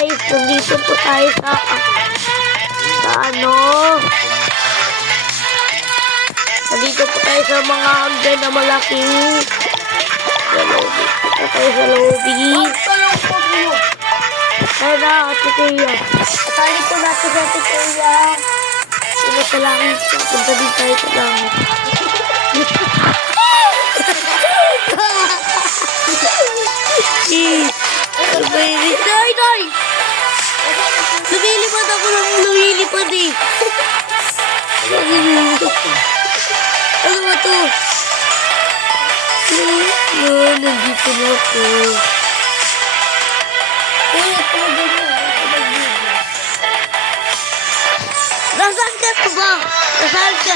guys, nandito po tayo sa ano. Nandito po tayo sa mga hagdan na malaki. Sa lobby. Dito tayo sa lobby. Kaya na, Ate Kuya. Atali ko natin sa Ate Kuya. Sino sa langit siya? Punta din tayo sa langit. Ano ba yun? Ay! Lumilipad ako lang lumilipad eh. Ano ba to? Nandito na ako. Nasaan ka na ba? Nasaan ka?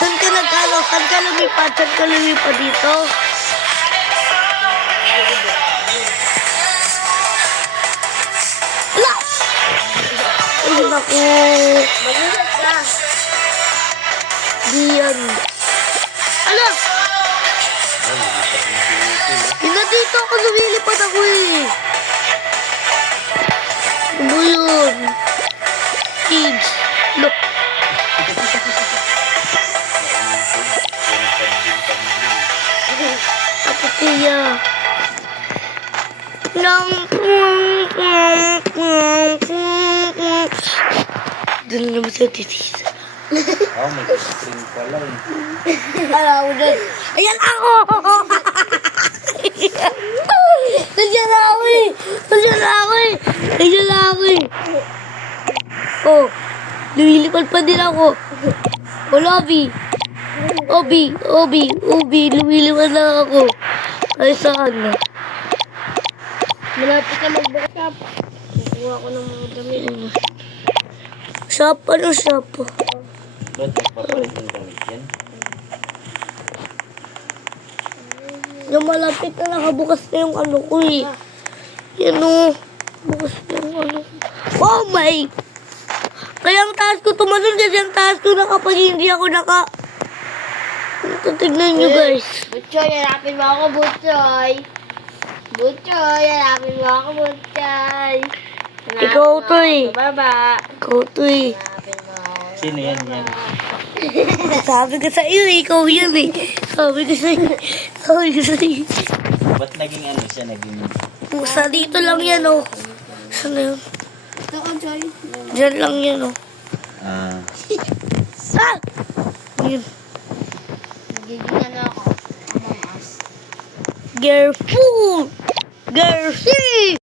Saan ka nagkano? Saan ka lumipad? Saan ka lumipad dito? Wala! Ayun ako. Magulat ka. Diyan. Ano? Yun na dito ako lumilipad ako eh. Ano ba yun? Kids. Look. Ate Kuya. Doon naman sa titisa. Oh, may spring pala eh. Alam mo doon. Ayan ako! Nandiyan na ako eh! Nandiyan na ako eh! Nandiyan na ako eh! Oh, lumilipad pa din ako. Oh, Obi, lumilipad na ako. Ay, saan na? Malapit na mag-backup. Kukuha ko ng mga damit. Shop? Ano shop? Ba't nagpapalit ng damit yan? Yung malapit na nakabukas na yung ano ko eh. Yan o. Bukas na yung ano. Oh my! Kaya ang taas ko tumalon kasi ang taas ko na kapag hindi ako tignan nyo guys. Butchoy, hanapin mo ako, Butchoy. Butchoy, hanapin mo ako, Butchoy. Ikaw to eh. Baba. Ikaw to eh. Hanapin mo ako. Sino yan yan? Sabi ko sa iyo eh. Ikaw yan eh. Sabi ko sa iyo. Ba't naging ano siya? Naging... Sa dito lang yan oh. Saan na yun? Ito ka, Joy. Diyan lang yan oh. Ah. Ah! Yun. Nagiging ano ako. Among Us. Careful! Garcia!